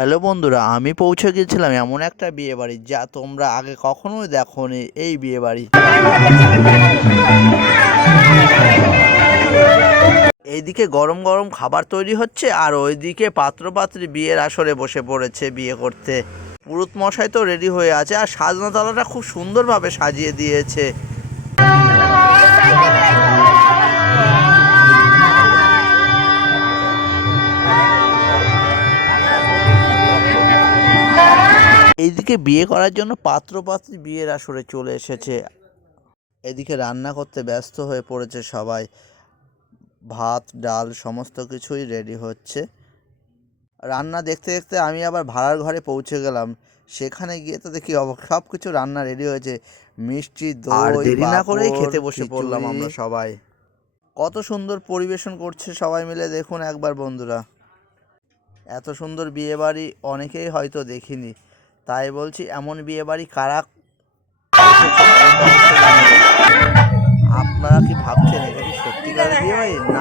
Hello বন্ধুরা, আমি পৌঁছে গিয়েছিলাম এমন একটা বিয়ে বাড়ি যা তোমরা আগে কখনোই দেখোনি। এই বিয়ে বাড়ি এইদিকে গরম গরম খাবার তৈরি হচ্ছে, আর ওইদিকে পাত্রপাত্রী বিয়ের আসরে বসে পড়েছে বিয়ে করতে। পুরুত মশাই তো রেডি হয়ে আছে, আর সাজনা তলাটা খুব সুন্দরভাবে সাজিয়ে দিয়েছে। এইদিকে বিয়ে করার জন্য পাত্রপাত্রী বিয়ের আসরে চলে এসেছে। এদিকে রান্না করতে ব্যস্ত হয়ে পড়েছে সবাই। ভাত ডাল সমস্ত কিছুই রেডি হচ্ছে। রান্না দেখতে দেখতে আমি আবার ভাড়ার ঘরে পৌঁছে গেলাম। সেখানে গিয়ে তো দেখি সব কিছু রান্না রেডি হয়েছে। মিষ্টি আর দই দেরি না করেই পাঁপড়, খেতে বসে পড়লাম খিচুড়ি। আমরা সবাই। কত সুন্দর পরিবেশন করছে সবাই মিলে, দেখুন একবার বন্ধুরা। এত সুন্দর বিয়ে বাড়ি অনেকেই হয়তো দেখিনি, তাই বলছি এমন বিয়ে বাড়ি কারা দেখেছো কমেন্ট অবশ্যই জানাবে। আপনারা কি ভাবছেন এটা কি সত্যিকারের বিয়ে বাড়ি? না।